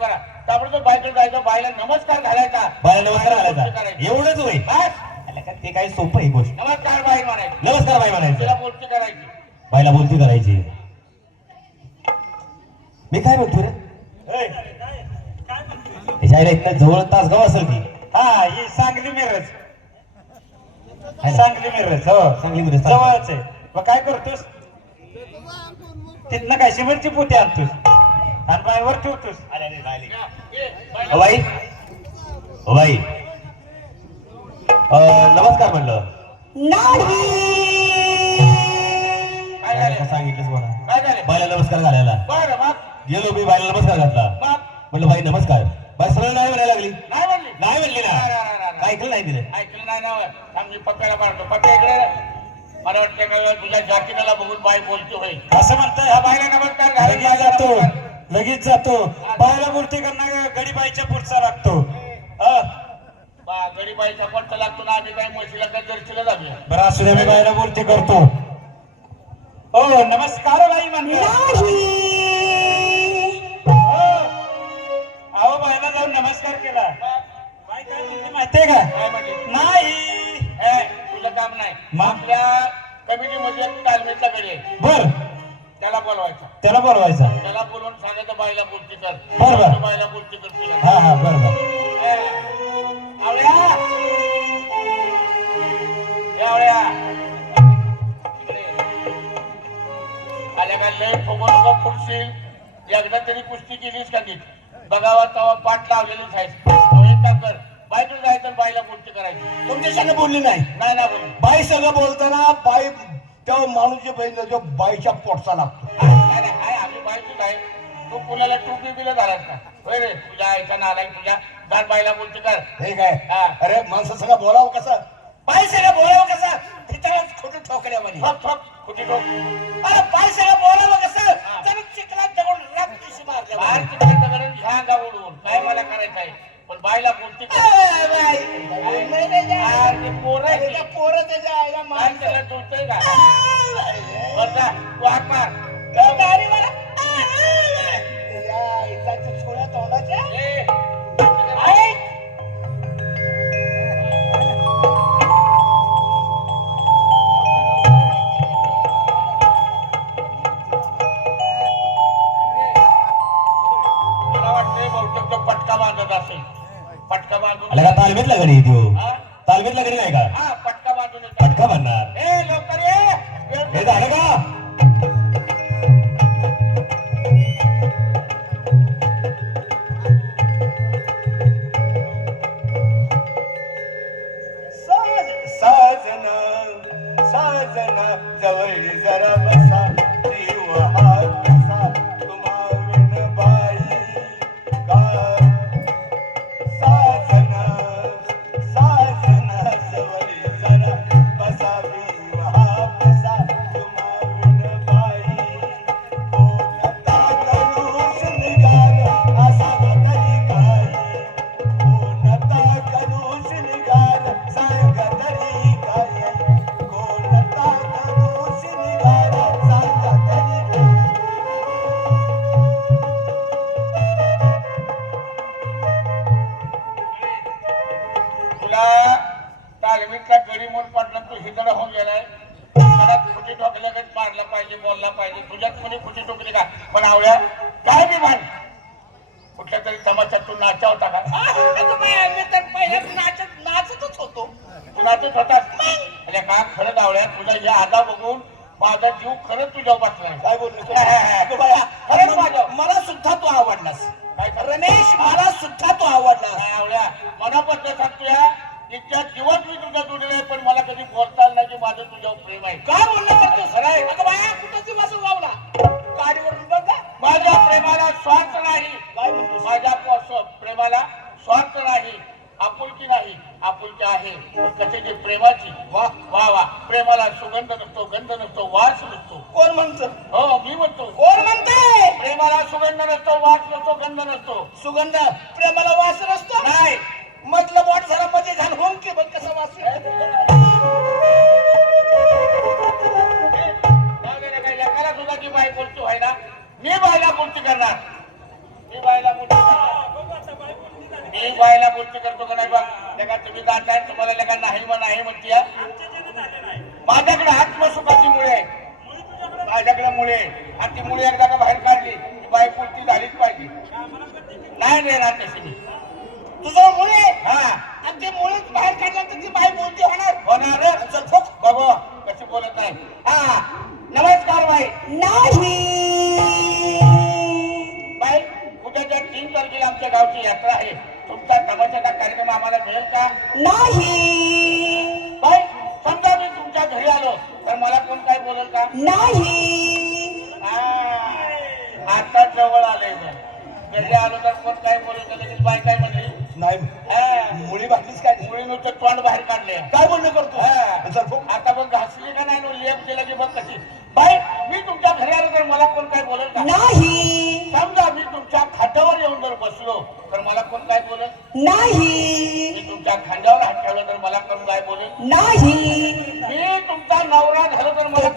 करा. त्यामुळे बायकडे जायचं, बायला नमस्कार घालायचा, बायला नमस्कार घालायचा, एवढंच होय. ते काही सोपं आहे गोष्ट. नमस्कार बाई म्हणायचं, नमस्कार बाई म्हणायचं, तिला बोलती करायची, बायला बोलती करायची. मी काय म्हणतो रे, त्याच्या आईला इथं जवळ तासगाव असेल की. हा ही सांगली मिरज, सांगली मिरज. हो सांगली मिरज जवळच आहे. मग काय करतोस तिथनं? काय सिमेंटची पोती आणतोस आणि बायवर ठेवतोस? अरे अरे राहिले. बाईला बाई ओ बाई, नमस्कार म्हणलं. काय झालं? सांगितलंच मला, काय झालं? बायला नमस्कार घालायला बरं मग गेलो मी, बायला नमस्कार घातला. मग म्हणलं बाई नमस्कार. बाई सरळ नाही म्हणायला लागली. नाही म्हणली, नाही म्हणली ना, काय ऐकलं नाही तिने. ऐकलं नाही ना. थांब मी पप्प्याला मारतो. पप्प्या इकडे. मला वाटतं का तुझ्या जातीला बघून बाई बोलती होईल असं म्हणतोय. ह्या बाईला नमस्कार लगेच घालायला जातो, नमस्कार. लगेच जातो. बायला मूर्ती करणं गडीबाईच्या पुढचा लागतो. गरीबाईचा पट्टा लागतो ना. आम्ही काही म्हशीला काही जर्शीला जाऊया. बरं असू दे, मी बायला मूर्ती करतो. हो नमस्कार बाई म्हणतो. अहो बायला जाऊन नमस्कार केला. बाई काय म्हणते माहितीये का? काय म्हणजे नाही तुझं काम नाही. मग? आपल्या कमिटीमध्ये तालमीतला गडी आहे, बर, त्याला बोलवायचा. त्याला बोलवायचा. त्याला बोलवून सांगायचं बाईला बोलती कर. बरं. बाईला बोलती कर तिला. हा हा बर बर. आवळ्या, आवळ्या इकडे आल्या का? लय ठोकू नको फुटशील. एकदा तरी कुस्ती केलीस का नीट? बघावा तवा पाठ लावलेलीच आहेस. एक काम कर, बाईकडे जायचं, बाईला बोलती करायची. तुमच्या संग बोलली नाही. नाही ना बोल. बाई संग बोलताना बाई त्या माणूस जे बहिण जो बाईच्या पोटचा लागतो. नाही नाही, आहे आम्ही बाईचीच आहे. तू कुणाला टोपी बिलं घालास का? होय रे, तुझ्या आईचा नाला तुझ्या दार बाईला बोलती कर. हे काय? हा. अरे माणसा संग बोलावं कसं? बाई संग बोलावं कसं? तिथं खोटं ठोकल्यावानी. ठोक ठोक कुठे ठोक. अरे बाई संग बोलावं कसं? जरा चिखलात दगड राख दिशी बाहेर मारल्यावानी. तिकडे दगडून घ्या गा उडवून. काय मला करायचं आहे, पण बाईला बोलती कर. ए, बाई. नाही, नाही, नाही. ते पोरं आहे त्याच्या की. पोरं त्याच्या आईला काय मारतात. त्याला जुळतंय का? बाई. बरं जा, तू हाक मार. ए, गाडीवाला. या इथाच्या छोड्या तोंडाच्या. ए, आई. मला वाटतंय बहुतेक तो पटका बांधत असेल. पटका बांधून आला का तालमीतला गडी देऊ, हा? तालमीतला गडी नाही का? हा, पटका बांधून येतो. फटका म्हणणार. ए लवकर ये. वेळ हे झालं का? साजना साजना जवळ जरा बसा जीव हा कसा तुम्हाविन बाई काय साजना साजना जवळ जरा बसा जीव हा कसा तुम्हाविन बाई कोणता करूस निघाल असा तरी काय कोणता करूस निघाल सांग तरी काय कोणता करूस निघाल सांग तरी तुला तालमीतला गडी म्हणून पडला, तू हिजडा होऊन गेलाय. घरात खुटी ठोकल्या का मारला पाहिजे, बोलला पाहिजे. तुझ्यात कोणी खुटी ठोकली का? पण आवड्या काय बी भान कुठल्या तरी तमाशात तू नाचा होता का? मी तर पहिल्या नाचतच होतो. तू नाचत होतास. अरे का खरंच आवड्या, तुझा या आधा बघून माझा जीव खरंच तुझ्यावर बसला. काय बोललो खरंच माझ्या मला सुद्धा तू आवडलास. काय खरं? रमेश मला सुद्धा तू आवडलास. काय आवड्या, मनापासून सांगतोय. इतक्या दिवस मी तुझ्या जोडीला आहे, पण मला कधी बोलता आलं नाही की माझं तुझ्यावर प्रेम आहे. काय बोललो करतोस? खरं आहे. अगं बाया कुठं दिवस वावला गाडीवरून बघ ना. माझ्या प्रेमाला स्वार्थ नाही. काय म्हणतोस? माझ्या प्रेमाला स्वार्थ नाही, आपुलकी नाही. आपुलकी आहे कशाची? प्रेमाची. वा वा वा. प्रेमाला सुगंध नसतो, गंध नसतो, वास नसतो. कोण म्हणतं? हो मी म्हणतो. कोण म्हणते? प्रेमाला सुगंध नसतो, वास नसतो, गंध नसतो. सुगंध प्रेमाला वास नसतो. नाही. म्हटलं बोट जरा मध्ये घाल होम की बघ कसा वास येतो. एकाला सुद्धा जी बाई बोलती व्हाय ना, मी बायला बोलती करणार. मी बायला बोलती करणार. मी बायला बोलती करतो का नाही बघ लेका तुम्ही जाताय तुम्हाला लेका नाही मग नाही म्हणते हा. माझ्याकडे आत्मसुखाची मुळे आहे माझ्याकडे मुळे आहे. आणि ती मुळे एकदा का बाहेर काढली ती बाई पुरती झालीच पाहिजे नाही देणार तशी मी तुझं मुळे हा आणि ते मुळेच बाहेर काढल्यानंतर ती बाई बोलती होणार होणार चल फुक. बाबा कशी बोलत नाही हा नमस्कार बाई बाई उद्याच्या 3 तारखेला आमच्या गावची यात्रा आहे तुमचा तमाशाचा कार्यक्रम आम्हाला मिळेल का नाही बाई समजा मी तुमच्या घरी आलो तर मला कोण काय बोलेल का नाही आता जवळ आले घरी आलो तर कोण काय बोलेल का लगेच बाई काय म्हणली नाही मुळी बाटलीच काय मुली नुसतं तोंड बाहेर काढले काय बोलणं करतो हा. चल फुक. आता बघ घासली का नाही लेप दिला की बघ कशी बाई मी तुमच्या घरी आलो तर मला कोण काय बोलेल का नाही समजा मी तुमच्या खांद्यावर येऊन जर बसलो तर मला कोण काय बोलेल नाही मी तुमच्या खांद्यावर हात ठेवला तर मला कोण काय बोलेल नाही मी तुमचा नवरा झालो तर मला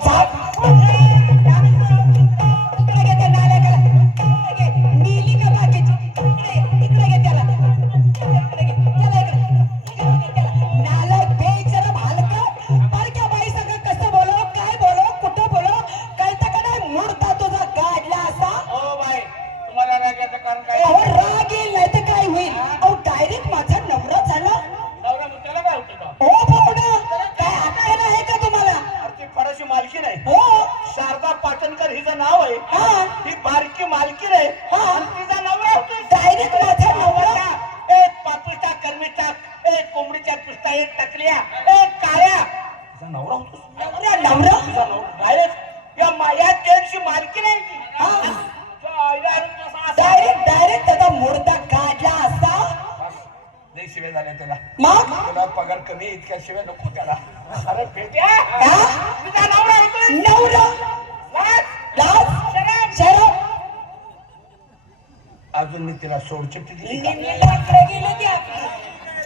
इकडे घे त्या नाल्याला. इकडे घे. नेली का बाकीची? इकडे घे त्याला. इकडे घे. त्याला इकडे. इकडे घे त्याला. नालायक बेशरम हलकट. बारक्या बाई संग कसं बोलावं, काय बोलावं, कुठं बोलावं, कळतं का नाही? मुडदा तुझा गाडला असा. हो बाई तुम्हाला रागाचं कारण काय अहो, राग येईल नाही तर काय होईल? अहो, डायरेक्ट माझा नवरा झाला. नवरा त्याला काय होतं का ओ भावना, काय अक्कल आहे का तुम्हाला? अरे ती फडाची मालकी नाही हो. शारदा पाटणकर हिचं नाव आहे हा. ही बारकी मालकी आहे हा. आणि तिचा नवरा होतो डायरेक्ट माझा नवरा. एक पापिष्टा कर्मिष्टा एक कोंबडीच्या पुष्टा एक टकल्या एक काळ्या तुझा नवरा होतो नवरा नवरा तुझा नवरा डायरेक्ट या माया ट्रेनची मालकी नाही ती. हा. तुझा आईला अरे कसा असा? डायरेक्ट त्याचा मुर्दा काढला असता. लय शिव्या झाल्या तुला मग तुला पगार कमी इतक्या शिव्या नको त्याला अरे बेट्या हा? तुझा नवरा होतो नवरा लाज शरम अजून मी तिला सोडचिठ्ठी दिली का? इकडे गेले त्या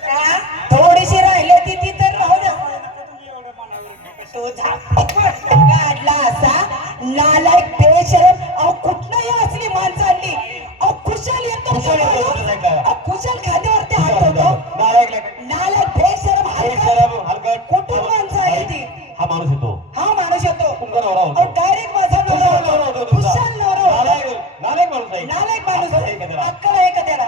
हा? थोडीशी राहिली ती तर राहू द्या तुझा काढला असा नालायक बेशरम. अहो कुठनंही असली माणसं आणली अहो खुशाल येतो खुशाल खाद्यावरती हात होतो नालायक बेशरम हलकट. कुठून माणसं आली ती हा माणूस येतो हा माणूस येतो तुमचा नवरा होतो डायरेक्ट माझा नवरा होतो खुशाल नवरा होतो. नालायक माणूस आहे नालायक माणूस आहे का त्याला? अक्कल आहे का त्याला?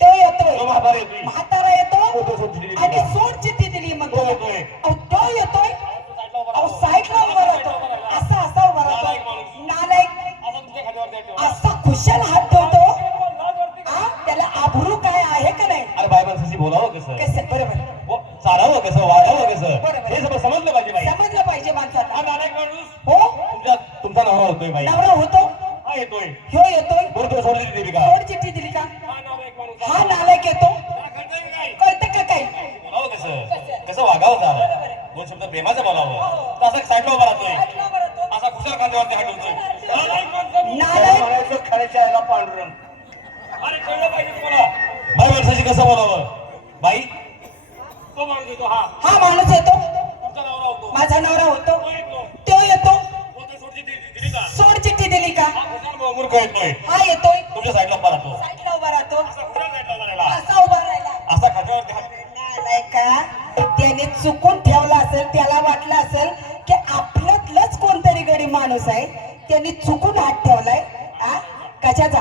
तो येतोय तो म्हातारा येतोय. म्हातारा तो येतो सोड चिठ्ठी दिली आणि का? सोड चिठ्ठी दिली मग तो येतोय. अहो, तो येतोय अहो साईडला उभा राहतो असा उभा राहतो नालायक असा खुशाल हात ठेवतो हा? त्याला आभरू काय आहे का नाही अरे बाय माणसाशी बोलावं कसं कसं बरोबर चालावं कसं वागावं कसं बरोबर. हे सगळं समजलं पाहिजे बाई समजलं पाहिजे माणसाला हा नालायक माणूस हो तुमचा नवरा होतोय बाई नवरा होतो हा येतोय ह्यो येतोय बरं तो सोडली दिली का सोड चिठ्ठी दिली का हा नालायक येतो कळतं का काय बोलावं कसं कसं वागावं चाललं 2 शब्द प्रेमाचं बोलावं तर असं साईडला उभा राहतोय असा खुशाल खांद्यावरती हात ठेवतोय नालायक म्हणायचं खऱ्याच्या याला पांडुरंग अरे कळलं पाहिजे तुम्हाला बाई माणसाशी कसं बोलावं बाई तो माणूस येतो हा हा माणूस येतो तुमचा नवरा होतो माझा नवरा होतो तो येतो तो येतो तो सोडची दिली का सोड चिठ्ठी दिली का मूर्ख येतोय हा येतोय तुमच्या साईडला उभा राहतो साईडला उभा राहतो असा खुशाल साईडला उभा राहिला असा उभा राहिला असा खांद्यावरती हात का त्याने चुकून ठेवला असेल त्याला वाटलं असेल की आपल्यातलंच कोणतरी गडी माणूस आहे त्यांनी चुकून हात ठेवलाय हा कशाचा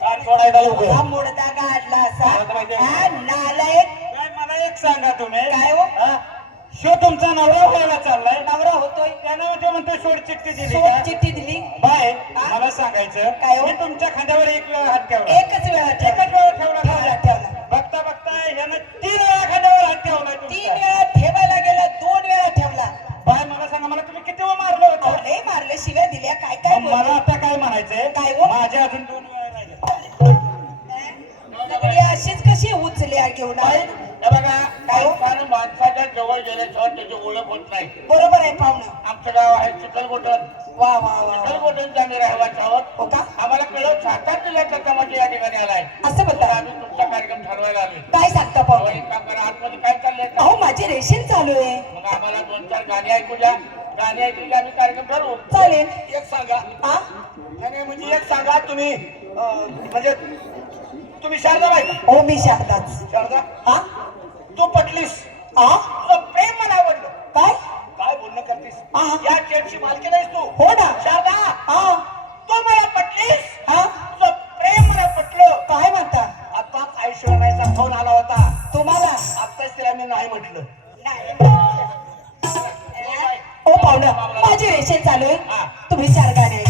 कान सोडायला लवकर हा मुडदा गाडला असा हा नालायक मला एक सांगा तुम्ही काय हो शो तुमचा नवरा व्हायला चाललाय नवरा होतोय त्यानं ते म्हणतो सोड चिठ्ठी दिली सोड का? चिठ्ठी दिली बाय हा? मला सांगायचं काय हो? मी तुमच्या खांद्यावर एक वेळ हात ठेवला एकच वेळा एकच वेळ ठेवला ठेवला ठेवला बघता बघता यानं 3 वेळा खांद्यावर हात ठेवला 3 तुमच्या. वेळा ठेवायला गेला 2 वेळा ठेवला बाय मला सांगा मला तुम्ही किती वेळा मारलं अहो, होतं लय मारले शिव्या दिल्या काय काय मग मला बोलले? आता काय म्हणायचंय काय हो? माझ्या अजून 2 वेळा राहिले सगळी अशीच कशी उचल्या घेऊन बाई, आले? हे बघा काय हो? माणसानं माणसाच्या जवळ गेल्याशिवाय त्याची ओळख होत नाही बरोबर आहे पाहुणं आमचं गाव आहे चिखलकोटण वा वा वा चिखलकोटणचा आम्ही रहिवासी आहोत हो का आम्हाला कळलं 7-8 जिल्ह्याचा समाज या ठिकाणी आलाय असं तर म्हणता आम्ही तुमचा कार्यक्रम ठरवायला आलोय काय सांगता तेव्हा पाहुणे एक काम करा आतमध्ये काय चाललंय अहो माझी रेशन चालू आहे मग आम्हाला 2-4 गाणी ऐकू द्या गाणी ऐकली की आम्ही कार्यक्रम ठरवू चालेल एक सांगा हा आणि म्हणजे एक सांगा तुम्ही म्हणजे तुम्ही शारदाबाई का? हो मी शारदाच. शारदा हा तू पटलीस हा तुझं प्रेम मला आवडलं. काय काय बोलणं करतेस हा. या चेटची मालकी नाहीस तू. हो ना. शारदा हा तू मला पटलीस हा तुझं प्रेम मला पटलं. काय म्हणता आताच ऐश्वर्याचा फोन आला होता. तुम्हाला आताच तिला मी नाही म्हटलं. ओ पाहुणं माझी रेषे चालू आहे तुम्ही चार गाणे